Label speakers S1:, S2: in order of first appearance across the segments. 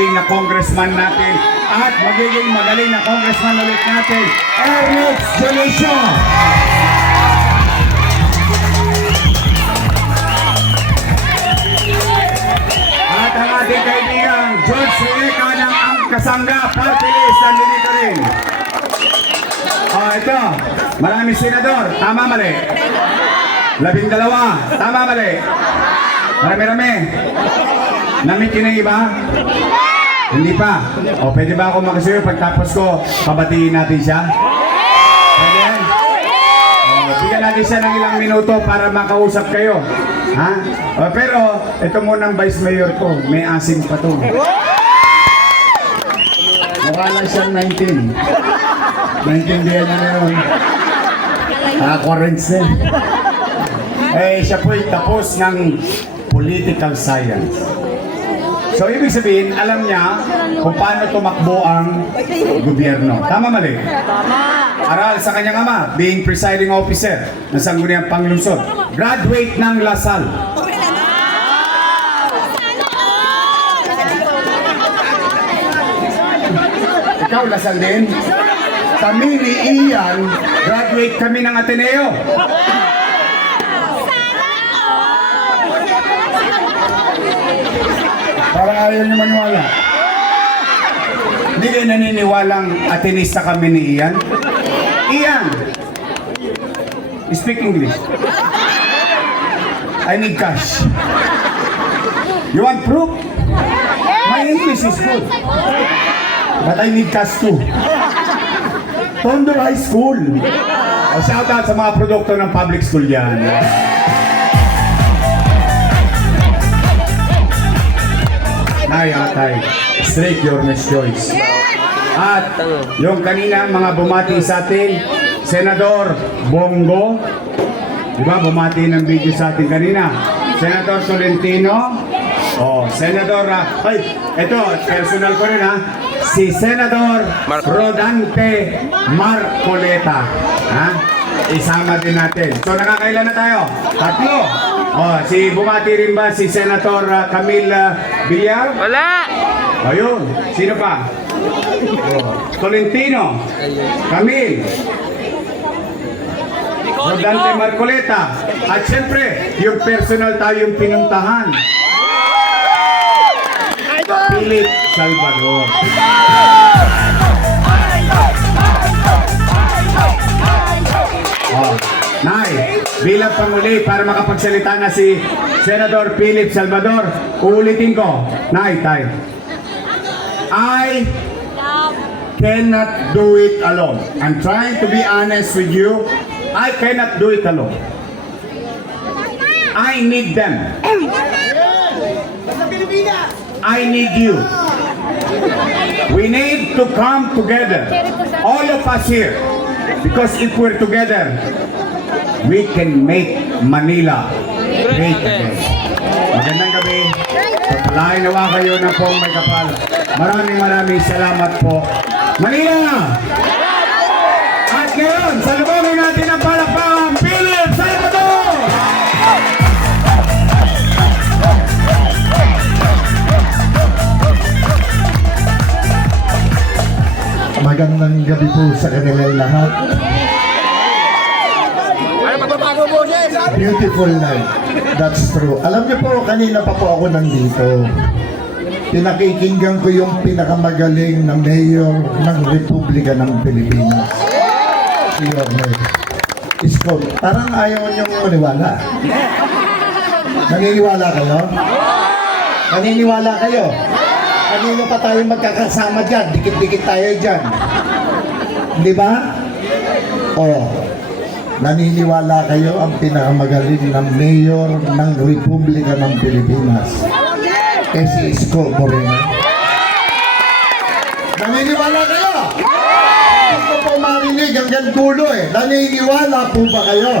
S1: magaling na congressman natin at magiging magaling na congressman ulit natin, Ernest Jalisio. At ang ating kaibigan, George Rebeca ng ang kasangga, party list, nandito rin. Oh, ito. Maraming senador. Tama, mali. Labing dalawa. Tama, mali. Marami-rami. Namit yun ang iba? Hindi pa. O, pwede ba ako makasuyo pagtapos ko, pabatiin natin siya? Pwede? O, bigyan natin siya ng ilang minuto para makausap kayo. Ha? O, pero, ito muna ang vice mayor ko. May asim pa to. Mukha lang siyang 19. Naintindihan niya na yun. Nakakorents din. Eh, siya po'y tapos ng political science. So, ibig sabihin, alam niya kung paano tumakbo ang gobyerno. Tama mali? Tama. Aral sa kanyang ama, being presiding officer ng Sangguniang Panglungsod. Graduate ng Lasal. Ikaw, Lasal din? Kami ni Ian, graduate kami ng Ateneo. Ayaw niyo maniwala. Hindi kayo naniniwalang Atenista kami ni Ian? Ian! Speak English. I need cash. You want proof? My English is good. But I need cash too. Tondo High School. Oh, shout out sa mga produkto ng public school yan. Nay, atay. Straight your next choice. At yung kanina mga bumati sa atin, Senador Bongo, di ba bumati ng video sa atin kanina, Senador Tolentino, oh, Senador, ah, ay, ito, personal ko rin ha, si Senador Rodante Marcoleta, ha? Isama din natin. So nakakailan na tayo? Tatlo. Oh, si bumati rin ba si Senator ah, Camille Villar?
S2: Wala!
S1: Ayun, sino pa? Oh, Tolentino, Camille, Rodante Marcoleta, at siyempre, yung personal tayong pinuntahan. Philip Salvador. Oh, Nay, bilang panguli para makapagsalita na si Senador Philip Salvador, uulitin ko. Nay, tay. I cannot do it alone. I'm trying to be honest with you. I cannot do it alone. I need them. I need you. We need to come together. All of us here. Because if we're together, we can make Manila great again. Magandang gabi. Pagpalain nawa kayo ng pong may kapal. Maraming maraming salamat po. Manila! At ngayon, salubungin natin ang palakpakan, Philip Salvador!
S3: Magandang gabi po sa kanilang lahat. Beautiful night. That's true. Alam niyo po, kanina pa po ako nandito. Pinakikinggan ko yung pinakamagaling na mayor ng Republika ng Pilipinas. Si Yorme. Isko, parang ayaw niyong maniwala. Naniniwala kayo? Naniniwala kayo? Kanino pa tayo magkakasama dyan? Dikit-dikit tayo dyan. Di ba? O, naniniwala kayo ang pinakamagaling na mayor ng Republika ng Pilipinas. Eh si Isko Moreno. Naniniwala kayo? Hindi ko po marinig hanggang dulo eh. Naniniwala po ba kayo?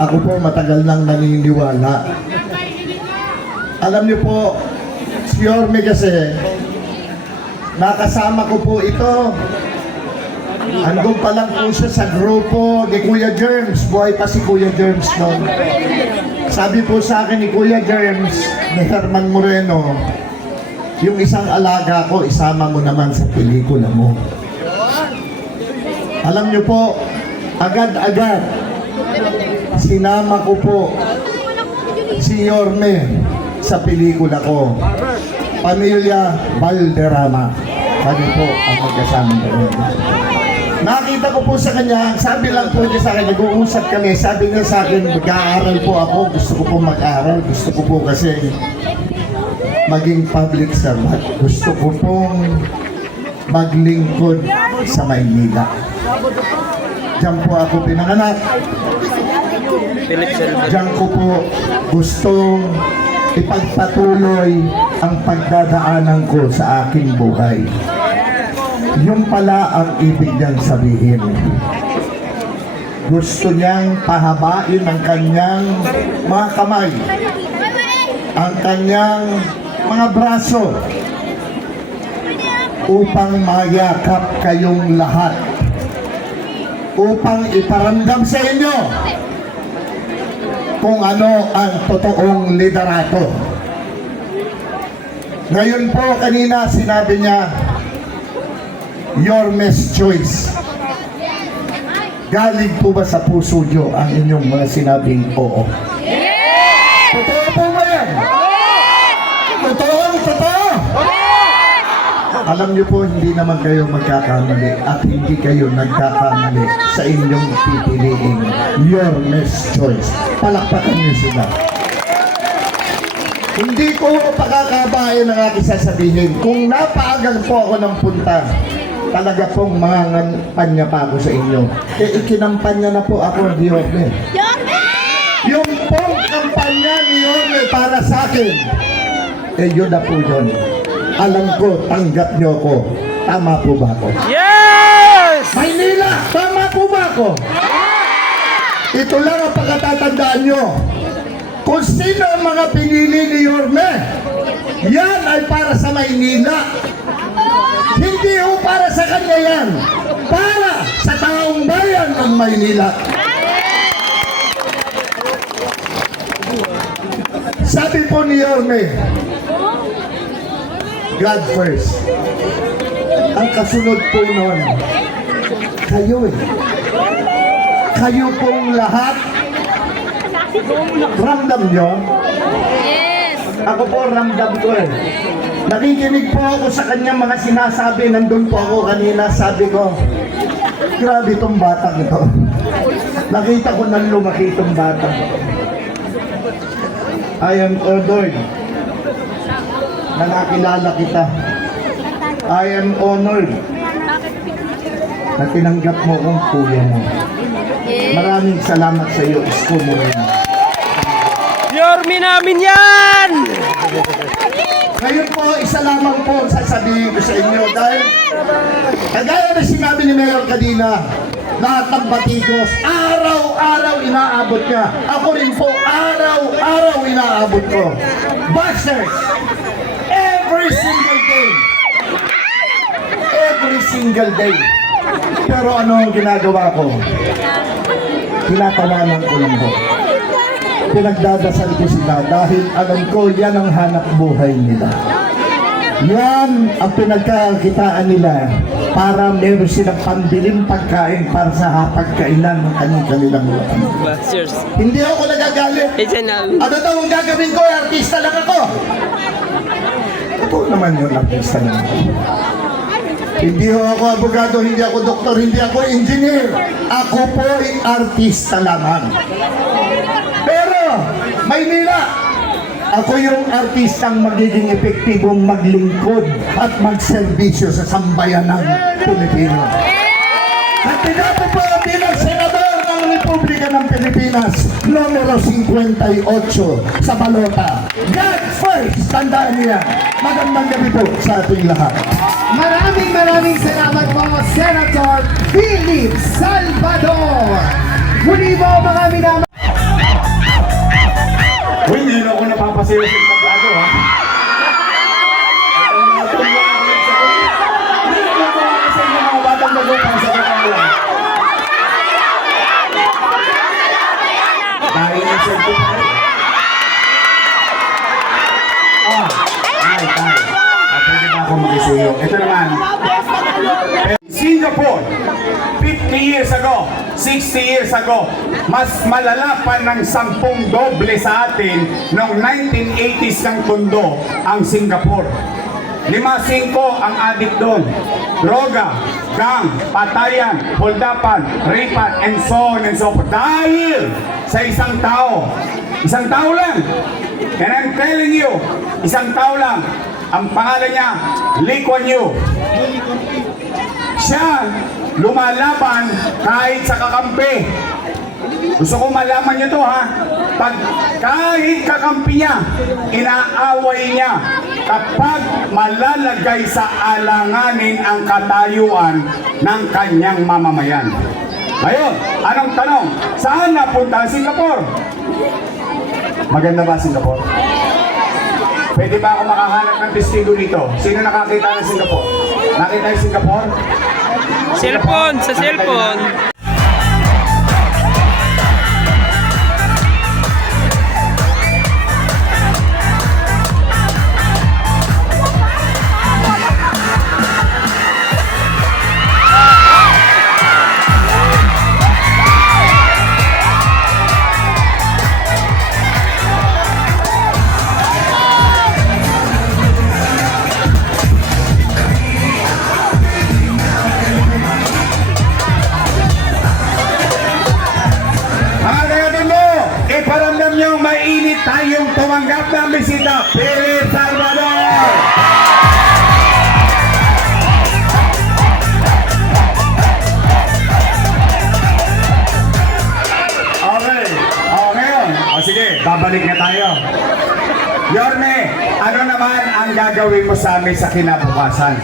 S3: Ako po matagal nang naniniwala. Alam niyo po, si Yorme kasi, nakasama ko po ito. Andun pa lang po siya sa grupo ni Kuya Germs. Buhay pa si Kuya Germs noon. Sabi po sa akin ni Kuya Germs, ni Herman Moreno, yung isang alaga ko, isama mo naman sa pelikula mo. Alam niyo po, agad-agad, sinama ko po si Yorme sa pelikula ko. Pamilya Valderrama. Kami po ang magkasama doon. Nakita ko po sa kanya, sabi lang po niya sa akin, nag-uusap kami, sabi niya sa akin, mag-aaral po ako, gusto ko po mag-aral, gusto ko po kasi maging public servant. Gusto ko pong maglingkod sa Maynila. Diyan po ako pinanganak. Diyan ko po gustong ipagpatuloy ang pagdadaanan ko sa aking buhay. Yung pala ang ibig niyang sabihin. Gusto niyang pahabain ang kanyang mga kamay, ang kanyang mga braso upang mayakap kayong lahat upang iparamdam sa inyo kung ano ang totoong liderato. Ngayon po kanina sinabi niya, your best choice. Galing po ba sa puso niyo ang inyong mga sinabing oo? Totoo po ba yan? Totoo, totoo! Alam niyo po, hindi naman kayo magkakamali at hindi kayo nagkakamali sa inyong pipiliin. Your next choice. Palakpakan niyo sila. Hindi ko pakakabayan ang aking sasabihin. Kung napaagal po ako ng punta, talaga pong mangangampanya pa ako sa inyo. Eh, ikinampanya na po ako ni Yorme. Yung pong kampanya ni Yorme para sa akin, eh yun na po yun. Alam ko, tanggap niyo ko. Tama po ba ako?
S2: Yes!
S3: Maynila, tama po ba ako? Ito lang ang pagkatatandaan nyo. Kung sino ang mga pinili ni Yorme, yan ay para sa Maynila. Hindi ho para sa kanya yan. Para sa taong bayan ng Maynila. Sabi po ni Yorme, God first. Ang kasunod po nun, kayo eh. Kayo pong lahat, ramdam nyo? Ako po, ramdam ko eh. Nakikinig po ako sa kanyang mga sinasabi. Nandun po ako kanina, sabi ko, grabe itong batang ito. Nakita ko nang lumaki itong batang. I am honored na nakilala kita. I am honored na tinanggap mo kong kuya mo. Maraming salamat sa iyo, Isko Moreno.
S2: Yormi namin yan!
S3: Ngayon po, isa lamang po ang sasabihin ko sa inyo dahil kagaya na sinabi ni Mayor kanina, lahat ng batikos, araw-araw inaabot niya. Ako rin po, araw-araw inaabot ko. Busters, every single day. Every single day. Pero ano ang ginagawa ko? Tinatawanan ko lang po. Pinagdadasal ko sila dahil alam ko yan ang hanap buhay nila. Yan ang pinagkakitaan nila para meron silang pambiling pagkain para sa hapagkainan ng kanyang kanilang.
S2: Busters.
S3: Hindi ako nagagalit.
S2: An
S3: Ano daw ang gagawin ko? Artista lang ako. Ito naman yun, artista lang ako. Hindi ho ako abogado, hindi ako doktor, hindi ako engineer. Ako po ay artista lamang. Maynila, ako yung artistang magiging epektibong maglingkod at magserbisyo sa sambayanang Pilipino. Kandidato po bilang senador ng Republika ng Pilipinas, numero 58 sa balota. God first, tandaan niya. Magandang gabi po sa ating lahat.
S4: Maraming maraming salamat po, Senator Philip Salvador. Muli mo mga minamahal.
S1: Na 60 years ago, mas malala pa ng sampung doble sa atin noong 1980s ng tundo ang Singapore. Lima singko ang adik doon. Droga, gang, patayan, holdapan, rapan, and so on and so forth. Dahil sa isang tao. Isang tao lang. And I'm telling you, isang tao lang. Ang pangalan niya, Lee Kuan Yew lumalaban kahit sa kakampi. Gusto ko malaman niyo to ha. Pag kahit kakampi niya, inaaway niya kapag malalagay sa alanganin ang katayuan ng kanyang mamamayan. Ngayon, anong tanong? Saan napunta ang Singapore? Maganda ba Singapore? Pwede ba ako makahanap ng testigo dito? Sino nakakita ng Singapore? Nakita yung Singapore?
S2: Cellphone, sa cellphone.
S1: Tayong tumanggap ng bisita, Philip Salvador! Okay, o ngayon, o sige, babalik na tayo. Yorme, ano naman ang gagawin mo sa amin sa kinabukasan?